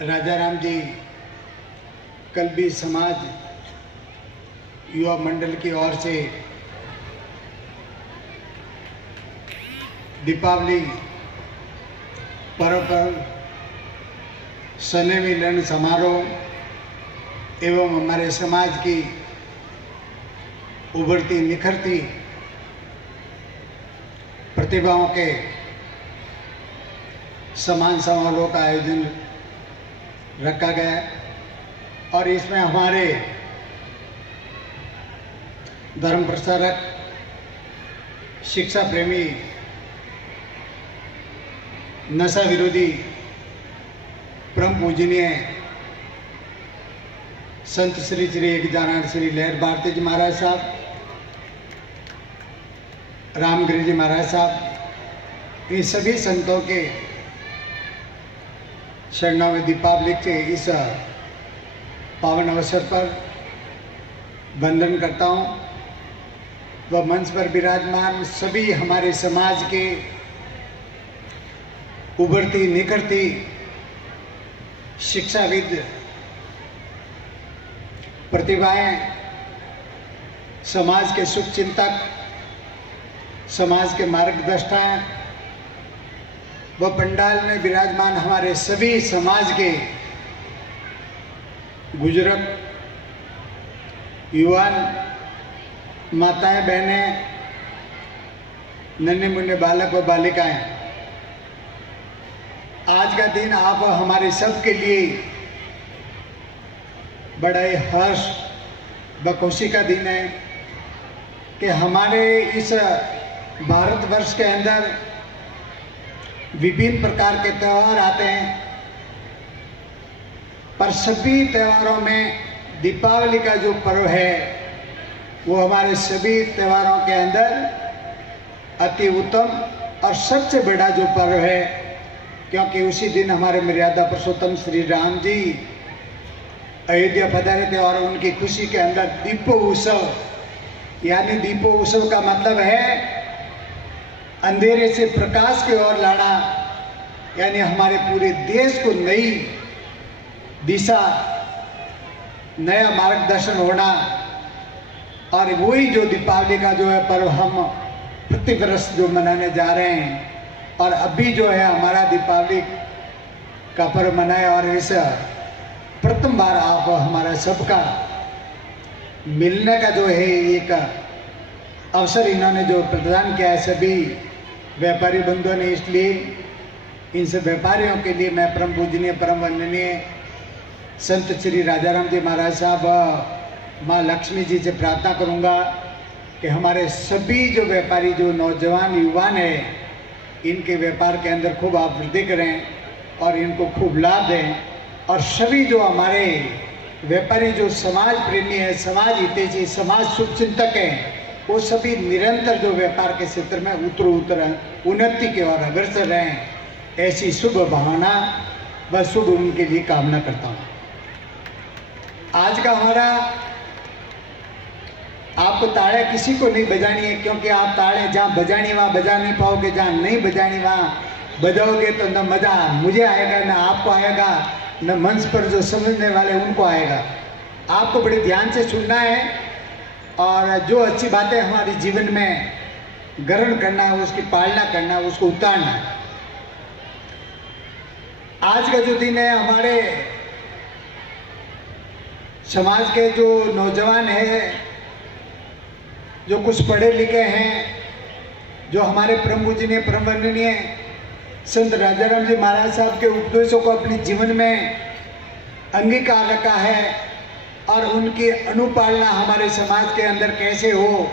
राजा राम जी कल्बी समाज युवा मंडल की ओर से दीपावली पर्व पर स्नेह मिलन समारोह एवं हमारे समाज की उभरती निखरती प्रतिभाओं के सम्मान समारोह का आयोजन रखा गया और इसमें हमारे धर्म प्रचारक, शिक्षा प्रेमी, नशा विरोधी परम पूजनीय संत श्री श्री एक जानान श्री लहर भारती जी महाराज साहब, रामगिरी जी महाराज साहब, इन सभी संतों के शरणों में दीपावली के इस पावन अवसर पर वंदन करता हूँ। वह मंच पर विराजमान सभी हमारे समाज के उभरती निखरती शिक्षाविद प्रतिभाएं, समाज के शुभ चिंतक, समाज के मार्गदर्शक व पंडाल में विराजमान हमारे सभी समाज के बुजुर्ग, युवान, माताएं, बहनें, नन्हे मुन्ने बालक व बालिकाएं, आज का दिन आप हमारे सब के लिए बड़ा ही हर्ष व खुशी का दिन है कि हमारे इस भारतवर्ष के अंदर विभिन्न प्रकार के त्यौहार आते हैं, पर सभी त्योहारों में दीपावली का जो पर्व है वो हमारे सभी त्योहारों के अंदर अति उत्तम और सबसे बड़ा जो पर्व है, क्योंकि उसी दिन हमारे मर्यादा पुरुषोत्तम श्री राम जी अयोध्या पधारे थे और उनकी खुशी के अंदर दीपोत्सव, यानी दीपोत्सव का मतलब है अंधेरे से प्रकाश की ओर लाना, यानी हमारे पूरे देश को नई दिशा, नया मार्गदर्शन होना। और वही जो दीपावली का जो है पर्व हम प्रतिवर्ष जो मनाने जा रहे हैं और अभी जो है हमारा दीपावली का पर्व मनाए और इस प्रथम बार आप हमारा सबका मिलने का जो है एक अवसर इन्होंने जो प्रदान किया है सभी व्यापारी बंधुओं ने, इसलिए इन सब व्यापारियों के लिए मैं परम पूजनीय परम वंदनीय संत श्री राजा राम जी महाराज साहब, माँ लक्ष्मी जी से प्रार्थना करूंगा कि हमारे सभी जो व्यापारी, जो नौजवान युवान है, इनके व्यापार के अंदर खूब आप वृद्धि करें और इनको खूब लाभ दें। और सभी जो हमारे व्यापारी जो समाज प्रेमी है, समाज हितैषी, समाज शुभचिंतक हैं, वो सभी निरंतर जो व्यापार के क्षेत्र में उत्तर उन्नति की ओर अग्रसर रहें, ऐसी शुभ भावना व शुभ उनके लिए कामना करता हूँ। आज का हमारा, आपको ताड़े किसी को नहीं बजानी है, क्योंकि आप ताड़े जहाँ बजानी वहाँ बजा नहीं पाओगे, जहाँ नहीं बजानी वहाँ बजाओगे तो न मजा मुझे आएगा, न आपको आएगा, न मंच पर जो समझने वाले उनको आएगा। आपको बड़े ध्यान से सुनना है और जो अच्छी बातें हमारे जीवन में ग्रहण करना है, उसकी पालना करना है, उसको उतारना है। आज का जो दिन है, हमारे समाज के जो नौजवान हैं, जो कुछ पढ़े लिखे हैं, जो हमारे परम पूजनीय परम वंदनीय संत राजा राम जी महाराज साहब के उपदेशों को अपने जीवन में अंगीकार रखा है और उनकी अनुपालना हमारे समाज के अंदर कैसे हो,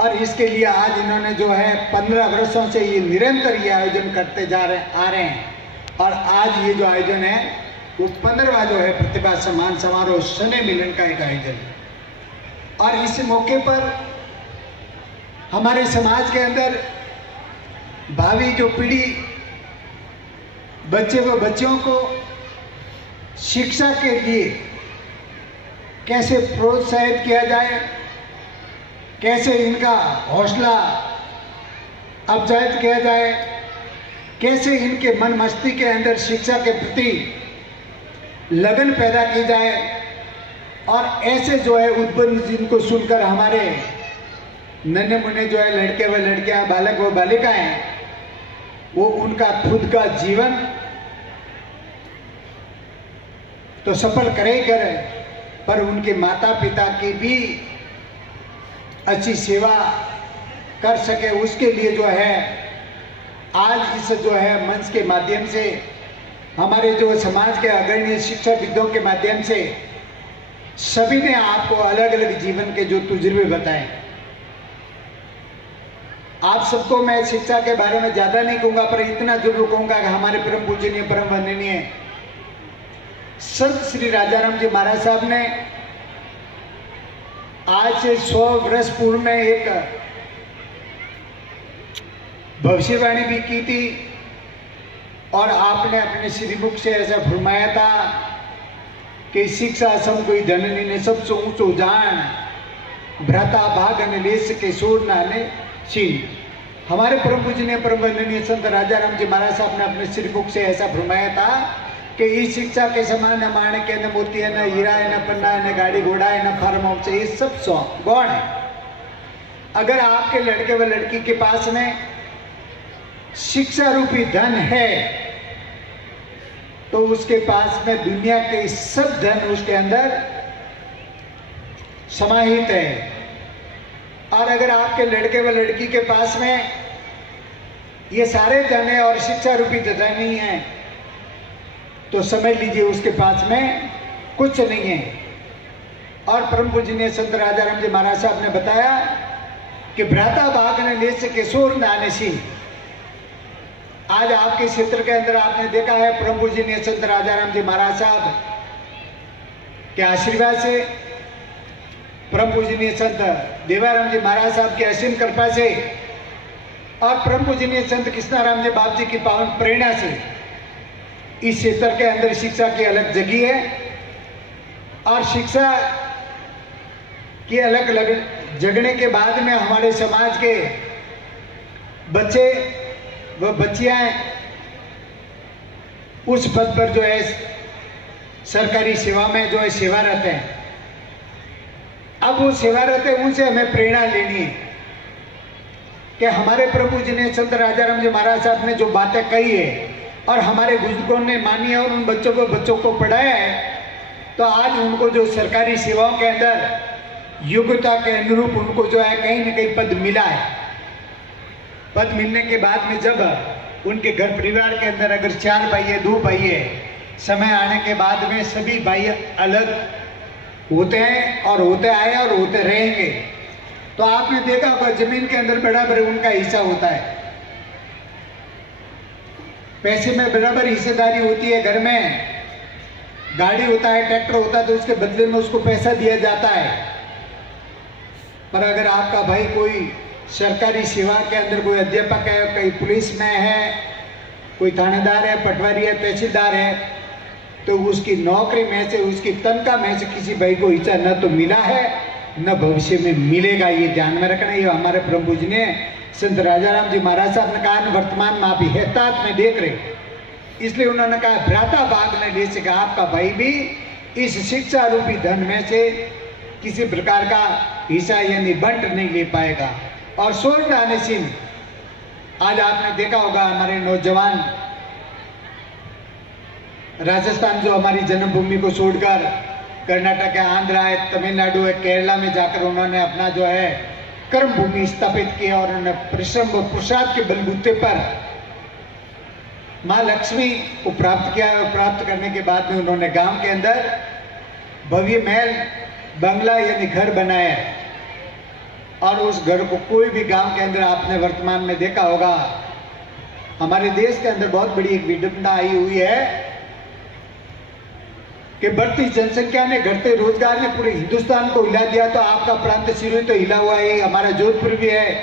और इसके लिए आज इन्होंने जो है 15 वर्षों से ये निरंतर ये आयोजन करते आ रहे हैं। और आज ये जो आयोजन है वो 15वां जो है प्रतिभा सम्मान समारोह स्नेह मिलन का एक आयोजन है। और इस मौके पर हमारे समाज के अंदर भावी जो पीढ़ी, बच्चे व बच्चियों को शिक्षा के लिए कैसे प्रोत्साहित किया जाए, कैसे इनका हौसला अफजाई किया जाए, कैसे इनके मन मस्ती के अंदर शिक्षा के प्रति लगन पैदा की जाए और ऐसे जो है उद्बोधन जिनको सुनकर हमारे नन्हे मुन्ने जो है लड़के व लड़कियां, बालक व बालिकाएं, वो उनका खुद का जीवन तो सफल करे ही करे, पर उनके माता पिता की भी अच्छी सेवा कर सके, उसके लिए जो है आज इस जो है मंच के माध्यम से, हमारे जो समाज के अग्रणी शिक्षाविदों के माध्यम से सभी ने आपको अलग अलग जीवन के जो तजुर्बे बताए। आप सबको मैं शिक्षा के बारे में ज्यादा नहीं कहूंगा, पर इतना जरूर कहूंगा कि हमारे परम पूजनीय परम वंदनीय संत श्री राजाराम जी महाराज साहब ने आज से 100 वर्ष पूर्व में एक भविष्यवाणी भी की थी और आपने अपने श्रीमुख से ऐसा फरमाया था कि शिक्षा सम कोई धननी ने सबसे ऊंचो जान, भ्राता भागन लेस के सोर नाने छीन। हमारे परम पूजनीय परम वंदनीय संत राजाराम जी महाराज साहब ने अपने श्रीमुख से ऐसा फरमाया था कि इस शिक्षा के समान न माणिक है, न मोती है, न हीरा है, न पन्ना है, न गाड़ी घोड़ा है, न फार्म हाउस है, ये सब गौण है। अगर आपके लड़के व लड़की के पास में शिक्षा रूपी धन है तो उसके पास में दुनिया के सब धन उसके अंदर समाहित है। और अगर आपके लड़के व लड़की के पास में ये सारे धन है और शिक्षा रूपी धन नहीं है तो समझ लीजिए उसके पास में कुछ नहीं है। और परम पूजनीय संत राजाराम जी महाराज साहब ने बताया कि भ्राता भाग ने ले सके सोर नाने सी। आज आपके क्षेत्र के अंदर आपने देखा है परम पूजनीय संत राजाराम जी महाराज साहब के आशीर्वाद से, परम पूजनीय संत देवाराम जी महाराज साहब की असीम कृपा से और परम पूजनीय संत कृष्णाराम जी बाप जी की पावन प्रेरणा से इस क्षेत्र के अंदर शिक्षा की अलग जगह है। और शिक्षा की अलग अलग जगने के बाद में हमारे समाज के बच्चे व बच्चियां उस पद पर जो है सरकारी सेवा में जो है सेवारत हैं। अब वो सेवारत है, उनसे हमें प्रेरणा लेनी है कि हमारे प्रभु जी ने संत राजाराम जी महाराज साहब ने जो बातें कही है और हमारे बुजुर्गों ने मानी है और उन बच्चों को पढ़ाया है, तो आज उनको जो सरकारी सेवाओं के अंदर योग्यता के अनुरूप उनको जो है कहीं न कहीं पद मिला है। पद मिलने के बाद में जब उनके घर परिवार के अंदर अगर 4 भाई है 2 भाई है, समय आने के बाद में सभी भाई अलग होते हैं और होते आए और होते रहेंगे। तो आपने देखा होगा जमीन के अंदर बराबर उनका हिस्सा होता है, पैसे में बराबर हिस्सेदारी होती है, घर में गाड़ी होता है, ट्रैक्टर होता है तो उसके बदले में उसको पैसा दिया जाता है। पर अगर आपका भाई कोई सरकारी सेवा के अंदर कोई अध्यापक है, कोई पुलिस में है, कोई थानेदार है, पटवारी है, तहसीलदार है, तो उसकी नौकरी में से उसकी तनख्वाह में से किसी भाई को हिस्सा न तो मिला है न भविष्य में मिलेगा। ये ध्यान में रखना। ये हमारे प्रभु जी ने संत राजाराम जी महाराज साहब ने कहा वर्तमान में आप हेतात में देख रहे, इसलिए उन्होंने कहा भ्राता भाग ने ले सका, आपका भाई भी इस शिक्षा रूपी धन में से किसी प्रकार का हिस्सा यानी बंट नहीं ले पाएगा। और स्वर्ण आने सिंह, आज आपने देखा होगा हमारे नौजवान राजस्थान जो हमारी जन्मभूमि को छोड़कर कर्नाटक है, आंध्र है, तमिलनाडु है, केरला में जाकर उन्होंने अपना जो है कर्म भूमि स्थापित किया और उन्होंने परिश्रम व पुरुषार्थ के बलबूते पर मां लक्ष्मी को प्राप्त किया और प्राप्त करने के बाद में उन्होंने गांव के अंदर भव्य महल बंगला यानी घर बनाया। और उस घर को कोई भी गांव के अंदर आपने वर्तमान में देखा होगा, हमारे देश के अंदर बहुत बड़ी एक विडंबना आई हुई है कि बढ़ती जनसंख्या ने, घटते रोजगार ने पूरे हिंदुस्तान को हिला दिया। तो आपका प्रांत सिरोही तो हिला हुआ है, हमारा जोधपुर भी है,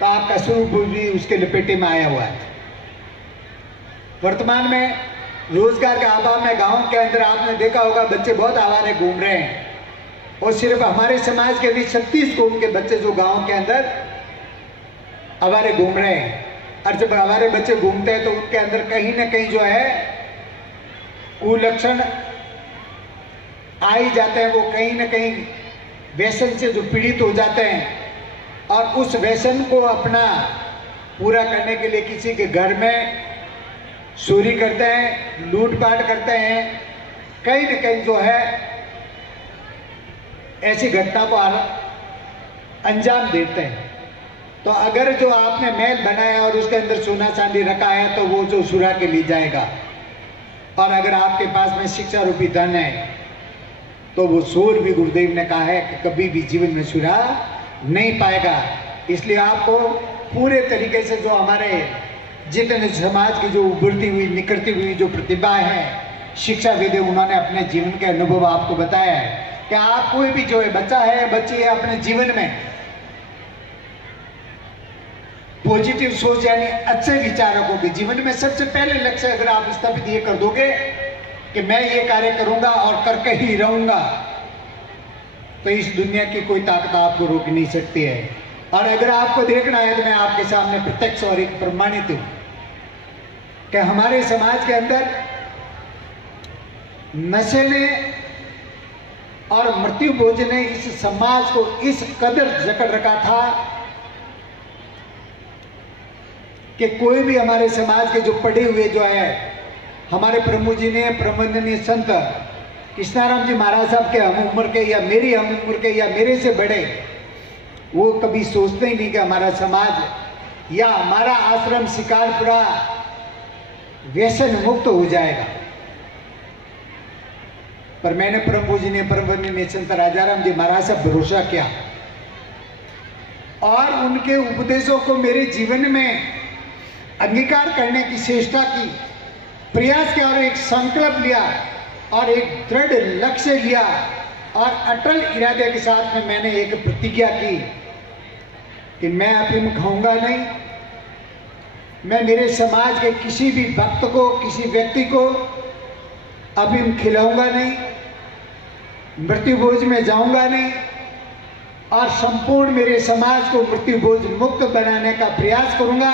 तो आपका स्वरूपुर भी उसके लपेटे में आया हुआ है। वर्तमान में रोजगार के अभाव में गांव के अंदर आपने देखा होगा बच्चे बहुत आवारे घूम रहे हैं। और सिर्फ हमारे समाज के भी 36 कौम के बच्चे जो गांव के अंदर आवारे घूम रहे हैं। और जब हमारे बच्चे घूमते हैं तो उनके अंदर कहीं ना कहीं जो है कुलक्षण आ ही जाते हैं, वो कहीं ना कहीं व्यसन से जो पीड़ित हो जाते हैं और उस व्यसन को अपना पूरा करने के लिए किसी के घर में चोरी करते हैं, लूटपाट करते हैं, कहीं न कहीं जो है ऐसी घटना को अंजाम देते हैं। तो अगर जो आपने महल बनाया और उसके अंदर सोना चांदी रखा है तो वो जो चुरा के ले जाएगा, और अगर आपके पास में शिक्षा रूपी धन है तो वो चोर भी गुरुदेव ने कहा है कि कभी भी जीवन में चुरा नहीं पाएगा। इसलिए आपको पूरे तरीके से जो हमारे जितने समाज की जो उभरती हुई निकलती हुई जो प्रतिभा है शिक्षाविद है, उन्होंने अपने जीवन के अनुभव आपको बताया है कि आप कोई भी जो है बच्चा है, बच्ची है, अपने जीवन में पॉजिटिव सोच यानी अच्छे विचारों को भी जीवन में सबसे पहले लक्ष्य अगर आप स्थापित ये कर दोगे कि मैं ये कार्य करूंगा और करके ही रहूंगा, तो इस दुनिया की कोई ताकत आपको रोक नहीं सकती है। और अगर आपको देखना है तो मैं आपके सामने प्रत्यक्ष और एक प्रमाणित हूं कि हमारे समाज के अंदर नशे ने और मृत्यु भोज ने इस समाज को इस कदर जकड़ रखा था कि कोई भी हमारे समाज के जो पढ़े हुए जो है हमारे प्रमुख जी ने प्रबंधनीय संत कृष्णाराम जी महाराज साहब के हम उम्र के या मेरी हम उम्र के या मेरे से बड़े, वो कभी सोचते ही नहीं कि हमारा समाज या हमारा आश्रम शिकारपुरा व्यसन मुक्त हो जाएगा। पर मैंने प्रभु जी ने प्रबंधनीय संत राजाराम जी महाराज साहब भरोसा किया और उनके उपदेशों को मेरे जीवन में अंगीकार करने की चेष्टा की, प्रयास किया और एक संकल्प लिया और एक दृढ़ लक्ष्य लिया और अटल इरादे के साथ में मैंने एक प्रतिज्ञा की कि मैं अफीम खाऊंगा नहीं, मैं मेरे समाज के किसी भी भक्त को, किसी व्यक्ति को अफीम खिलाऊंगा नहीं, मृत्यु भोज में जाऊंगा नहीं और संपूर्ण मेरे समाज को मृत्यु भोज मुक्त बनाने का प्रयास करूंगा।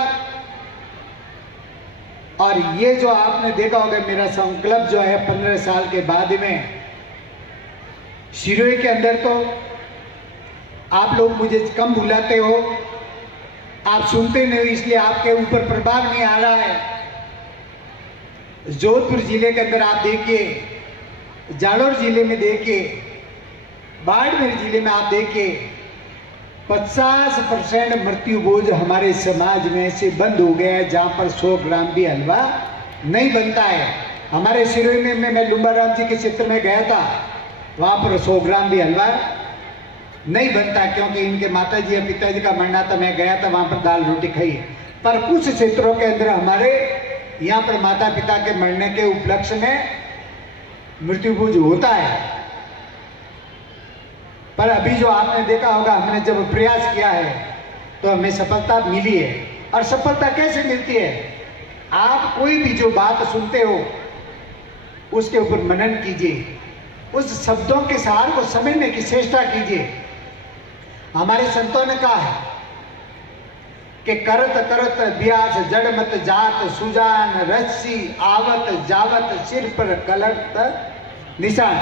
और ये जो आपने देखा होगा मेरा संकल्प जो है 15 साल के बाद में शिरोई के अंदर, तो आप लोग मुझे कम बुलाते हो, आप सुनते नहीं हो, इसलिए आपके ऊपर प्रभाव नहीं आ रहा है। जोधपुर जिले के अंदर आप देखिए, जालोर जिले में देखिए, बाड़मेर जिले में आप देखिए 50% मृत्यु बोझ हमारे समाज में से बंद हो गया है, जहां पर 100 ग्राम भी हलवा नहीं बनता है। हमारे सिरोही में मैं लुम्बाराम जी के क्षेत्र में गया था, वहां पर 100 ग्राम भी हलवा नहीं बनता, क्योंकि इनके माताजी या पिताजी का मरना था, मैं गया था वहां पर दाल रोटी खाई। पर कुछ क्षेत्रों के अंदर हमारे यहाँ पर माता पिता के मरने के उपलक्ष्य में मृत्यु भोज होता है। पर अभी जो आपने देखा होगा, हमने जब प्रयास किया है तो हमें सफलता मिली है। और सफलता कैसे मिलती है? आप कोई भी जो बात सुनते हो उसके ऊपर मनन कीजिए, उस शब्दों के सार को समझने की चेष्टा कीजिए। हमारे संतों ने कहा है कि करत करत ब्यास जड़ मत जात, सुजान रस्सी आवत जावत सिर पर कलट निशान।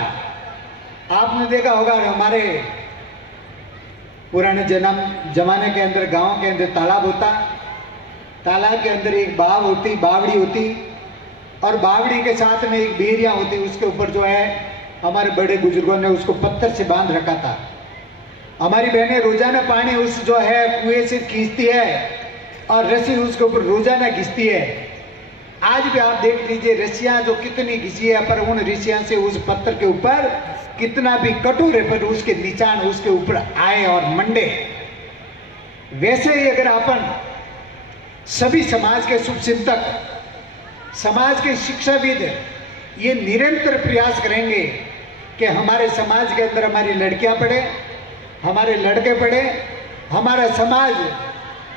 आपने देखा होगा हमारे पुराने जमाने के अंदर गांव के अंदर तालाब होता, तालाब के अंदर एक बाव होती, बावड़ी होती, और बावड़ी के साथ में एक बेरिया होती, उसके ऊपर जो है हमारे बड़े बुजुर्गों ने उसको पत्थर से बांध रखा था। हमारी बहनें रोजाना पानी उस जो है कुएं से खींचती है और रस्सी उसके ऊपर रोजाना घिसती है। आज भी आप देख लीजिए रस्सियां जो कितनी घिसी है, पर उन रस्सियां से उस पत्थर के ऊपर कितना भी कठोर है पर उसके निशान उसके ऊपर आए और मंडे। वैसे ही अगर अपन सभी समाज के शुभचिंतक, समाज के शिक्षाविद ये निरंतर प्रयास करेंगे कि हमारे समाज के अंदर हमारी लड़कियां पढ़े, हमारे लड़के पढ़े, हमारा समाज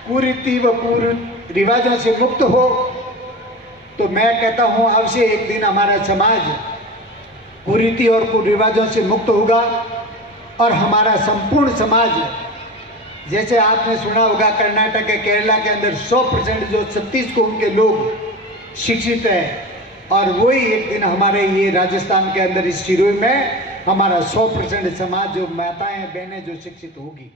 कुरीति व कुरिवाजों से मुक्त हो, तो मैं कहता हूं अवश्य एक दिन हमारा समाज कुरीति और कुरिवाजों से मुक्त होगा और हमारा संपूर्ण समाज, जैसे आपने सुना होगा कर्नाटक के केरला के अंदर 100% जो 36 कौम के लोग शिक्षित है, और वही एक दिन हमारे ये राजस्थान के अंदर इस शिरोई में हमारा 100% समाज जो माताएं बहनें जो शिक्षित होगी।